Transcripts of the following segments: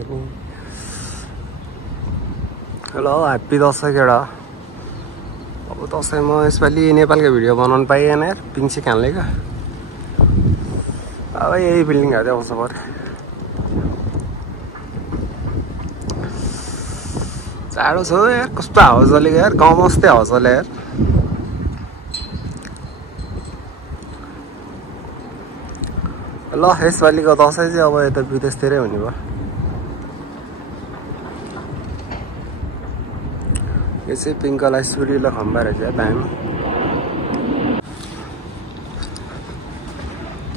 Hello happy Dashain केटा। अब दसैँमा यसपालि नेपालको भिडियो बनाउनु पाइएन यार, पिङसी खानले क्या। अब यही बिल्डिङहरू चाहिँ आउँछ पऱ्यो। जाडो छ यार, कस्तो हावा चलेको यार, गाउँमा जस्तै हावा चल्यो यार। ल यसपालिको दसैँ चाहिँ अब यता विदेशतिरै हुने भयो। यो चाहिँ पिङ्कलाई सुरिलो खम्बा रहेछ यार, दामी।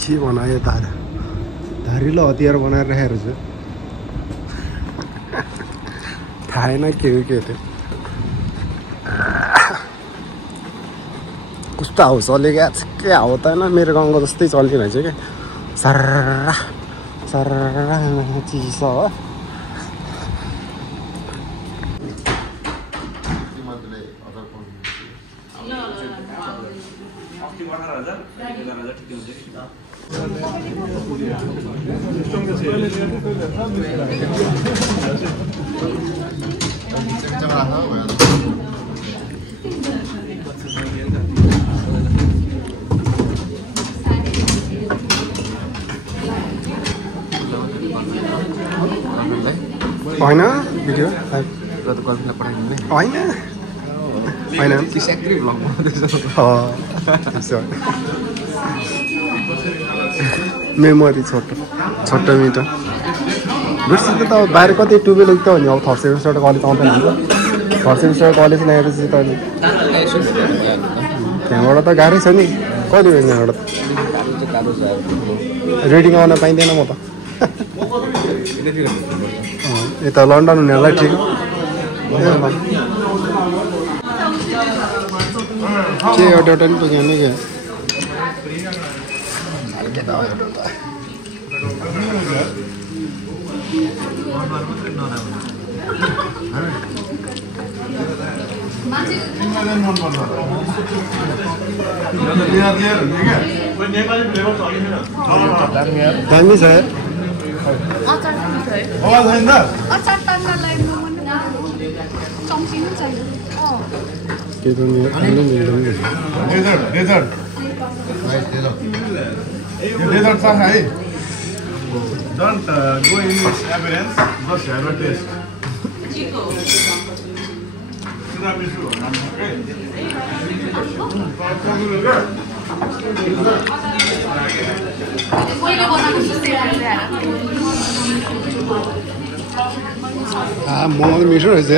के बनायो धारिलो हतियार बनाएर राखेको रहेछ। थाहा छैन के हो के थियो। कस्तो हावा चलेको यार, के हावा त होइन मेरो गाउँको जस्तै चल्ने रहेछ क्या। सर्रा सर्रा चिसो हो। होइन भिडियो होइन मेमोरी छोटो मिठो बिर्सिन्छ त। बाहिर कति टुवेल्भ त हो नि, अब थर्ड सेमिस्टर कलेज आउँदैन नि। थर्ड सेमिस्टर कलेज ल्याएपछि त त्यहाँबाट त गाह्रै छ नि। कहिले भयो यहाँबाट रिडिङ आउन पाइँदैन म त। यता लन्डन हुनेहरूलाई ठिक के एउटा नि पुग्यो नि क्या। दामी छ यार। Don't go in this appearance, just have a taste. Momo त मिठो रहेछ।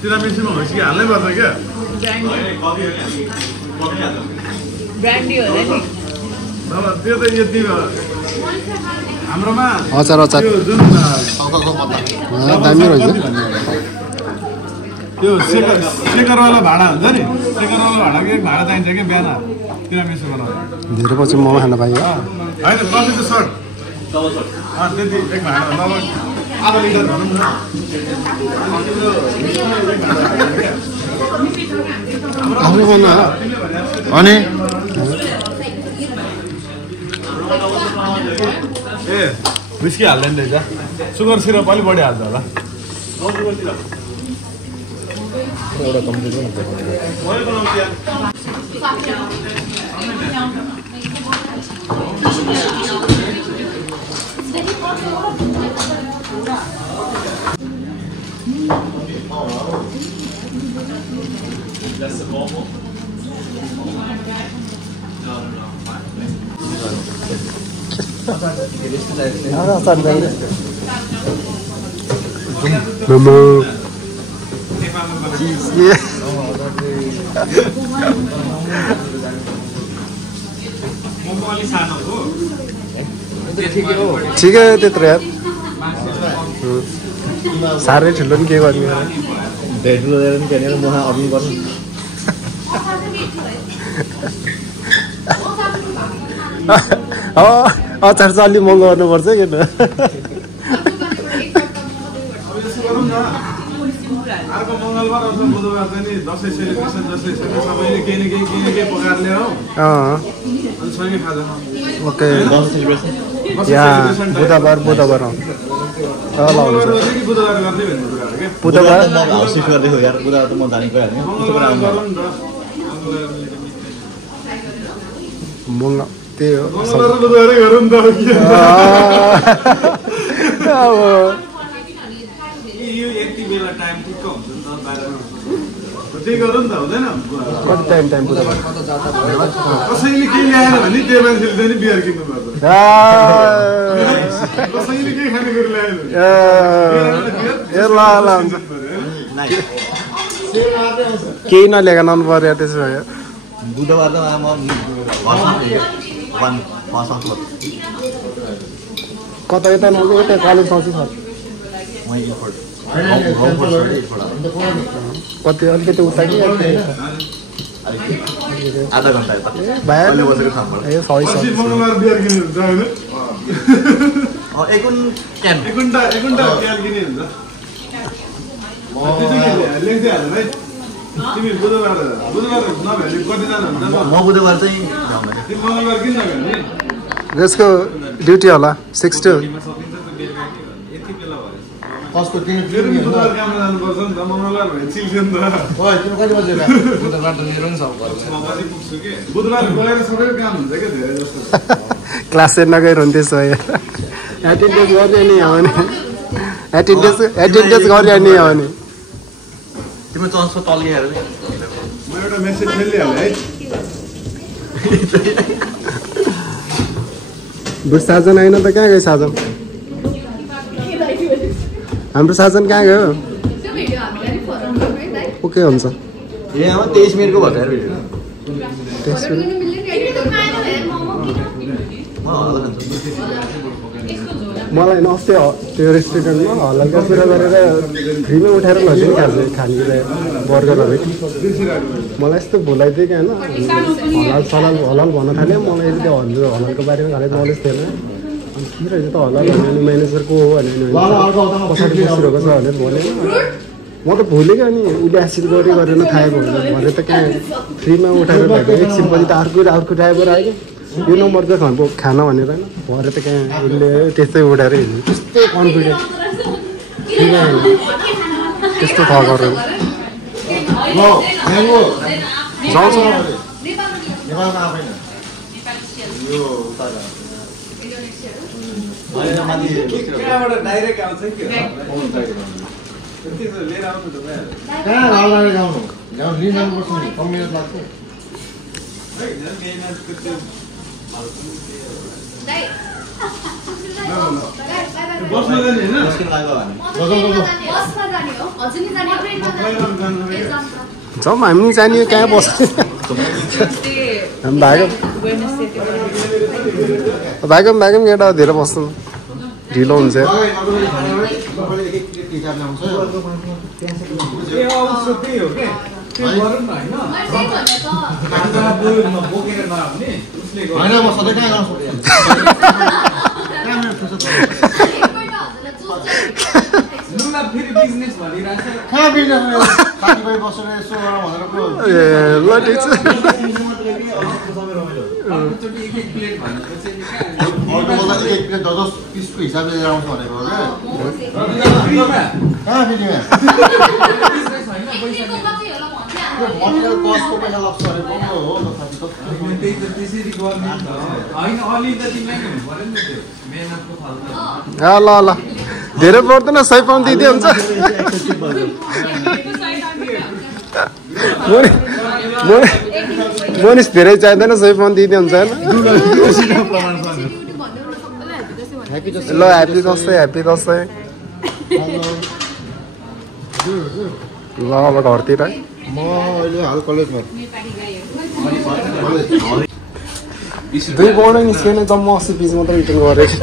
तिरामिसुमा व्हिस्की हाल्नै पर्छ क्या। ब्रान्डी होला नि। त्यो त यति हाम्रोमा अचार जुन दामी रहेछ। त्यो सेकरवाला भाँडा हुन्छ नि, सेकरवाला भाँडाको एक भाँडा चाहिन्छ क्या बिहान तिरामिसु बनाउँदा। धेरै पछि मोमो खान पाइयो होइन कति त सर्ट त्यति एक भाँडा लगभग आधा लिटर भनौँ न। आफूले बन्नु अनि ए व्हिस्की हाल्दैन रहेछ, सुगर सिरप अलिक बढी हाल्छ होला। एउटा कम्प्लिट मोमो ठिकै हो त्यत्रो यार। साह्रै ठुलो नि के गर्ने ठुलो लिएर नि त्यहाँनिर महा अघि गर्नु। अचार चाहिँ अलि महँगो गर्नुपर्छ किन अर्को मङ्गलबार अथवा बुधबार चाहिँ नि दसैँ सेलिब्रेसन जसले सबैले केही न केही पकाएर ल्याऊ अनि सँगै खाजा ओके या बुधबार ल हुन्छ बुधबार गर्ने भन्ने कुरा हो क्या बुधबार हाउस गर्दैछु यार बुधबार त म जाने गइहाल्ने मङ्गलबार गरौँ नि त मङ्ग त्यही हो मङ्गलबार र बुधबारै गरौँ नि त अब यो यति बेला टाइम ठिक्क हुन्छ नि त बाहिर त्यही गरौँ नि त हुँदैन कति टाइम बुधबार कसैले केही ल्याएन भने त्यो मान्छेले चाहिँ नि बियर किन्नु पर्छ कसैले केही खानेकुरो ल्याएन ल हुन्छ केही नलिएर आउनु पर्यो त्यसो भए बुधबार त म कता यता नगयो यता कलेज आउँछ सर कति अलिकति उता कि आधा घन्टा यता भइहाल्यो बसेको ठाउँमा ए सही पछि मङ्गलबार बियर किन्नु हुन्छ होइन एक घन्टा बियर किने हुन्छ लेख्दै हाल्नु है तिमी बुधबार नभ्याउने कतिजना हुन्छ म बुधबार चाहिँ तिमी मङ्गलबार किन नभ्याउने यसको ड्युटी होला 6 to यति बेला भयो कसको मेरो पनि बुधबार काममा जानुपर्छ नि त मङ्गलबार भने चिल्थ्यो नि त तिम्रो कति बजे बुधबार त मेरो पनि छ म पछि पुग्छु कि बुधबार गएर सबैको काम हुन्छ क्या धेरै जस्तो क्लास नगएर हुन्थ्यो एटेन्डेन्स गर्ने नि आउने एटेन्डेन्स गर्ने नि आउने तिम्रो चन्सको तल्ली हेर म एउटा मेसेज खेलिहालेँ है बुढ साजन आएन त कहाँ गयो साजन हाम्रो साजन कहाँ गयो ओके हुन्छ ए आमा 23 मिनेटको भयो यार भिडियो मलाई अस्ति त्यो रेस्टुरेन्टमा हल्लाको कुरा गरेर फ्रीमै उठाएर लग्यो नि खाने बर्गरहरू मलाई यस्तो भुलाइदियो क्या होइन हलाल भन्न थाल्यो मलाई यति हलालको बारेमा खालि नलेज थिएन अनि के रहेछ त हलाल भन्यो अनि म्यानेजर को हो भने पछाडि बसिरहेको छ भनेर भन्यो म त भुलेँ क्या अनि उसले एसिड गरेन खाएको हुन्छ भने त कहाँ फ्रीमा उठाएर भएको एकछिनपछि त अर्को ड्राइभर आयो कि यो नम्बरको खाना भनेर होइन भरे त कहाँ उसले त्यस्तै उठाएर हिँड्नु त्यस्तो कन्फिडेन्ट त्यस्तो ठगहरू डाइरेक्ट आउँछ कि लिएर आउनु त बस्नु जाने जाउँ हामी नि जाने कहाँ बस्छ भाइको पनि केटा धेरै बस्नु ढिलो हुन्छ ल ल धेरै पर्दैन 100 पाउन्ड दिँदै हुन्छ मोनिस धेरै चाहिँदैन 100 पाउन्ड दिँदै हुन्छ होइन ल ह्याप्पी दसैँ ल अब घरतिर म अहिले हाल कलेजमा 2 पाउन्ड निस्केन जम्मा 80 पिस मात्र रिटर्न गरेको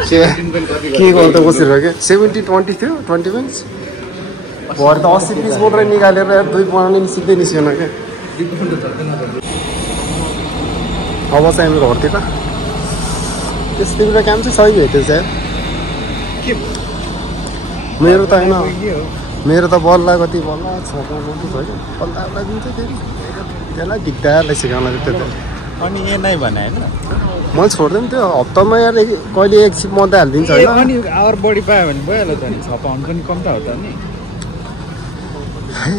के गर्दा बसिरहेको क्या 70-20 थियो 20 पिस भरे त 80 पिस मात्रै निकालेर 2 पाउन्ड निस्किँदै निस्केन क्या अब चाहिँ हामी घरतिर त्यस तिम्रो काम चाहिँ सही भेट्यो चाहिँ मेरो त होइन मेरो त बल्ल कति बल्ल 6 पाउनु छ कि बल्ल दिन्छ फेरि त्यसलाई दिगदार रहेछ सिकाउन त्यो त अनि ए नै भने हैन मैले छोड्दैन त्यो हप्तामा यार कहिले एक सिप मात्रै हालिदिन्छ ए होइन अनि आवर बढी पायो भने भइहाल्यो त नि 6 पाउन्ड पनि कम त हो त नि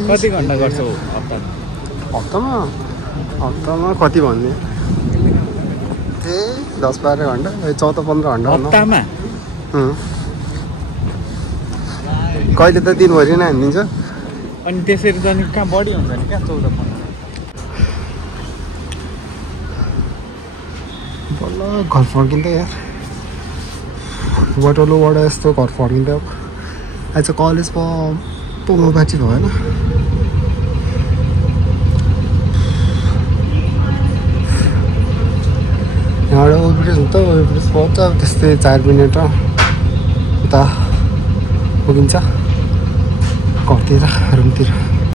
कति घण्टा गर्छौ हप्तामा कति भन्ने ए 10-12 घण्टा 14-15 घण्टा हप्तामा कहिले त दिनभरि नै हानिदिन्छ अनि त्यसरी त नि कहाँ बढी हुन्छ नि कहाँ 14-15 बल्ल घर फर्किँदै यार बटोलोबाट यस्तो घर फर्किँदै आज कलेज पुग्नु बाँची भएन यहाँबाट ओभरब्रिज हुन्छ ओभरब्रिज पर्छ त्यस्तै 4 मिनट उता पुगिन्छ घरतिर रुमतिर